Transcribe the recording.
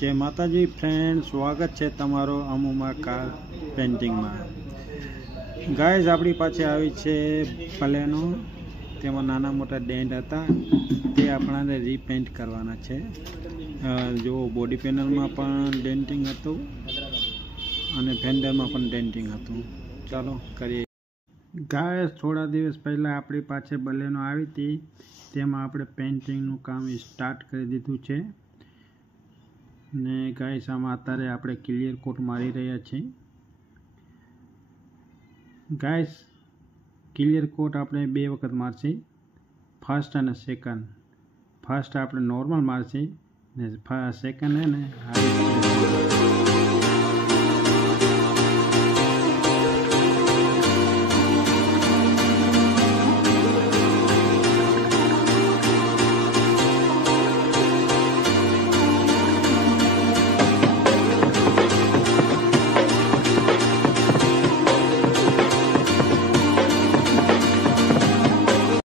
जय माताजी फ्रेंड, स्वागत है तमारो अमुमा कार पेंटिंग में। गाइज अपनी पाछे आई है प्लेनो, तेमां नाना मोटा डेंट हता ते आपणाने रीपेंट करवाना छे। जो बॉडी पेनल में पण डेंटिंग हतुं अने फेंडर में पण डेंटिंग हतुं। चालो करिए। गाइज थोड़ा दिवस पहला अपनी पाछे बलेनो आई थी, तेमां आपणे पेंटिंगनुं काम स्टार्ट करी दीधुं छे ने गाइस आमां अत्यारे आपणे क्लियर कोट मारी रह्या छीए। गाइस क्लियर कोट आपणे बे वखत मारशे, फर्स्ट अने सेकंड। फर्स्ट आपणे नॉर्मल मारशे ने सेकंड है ने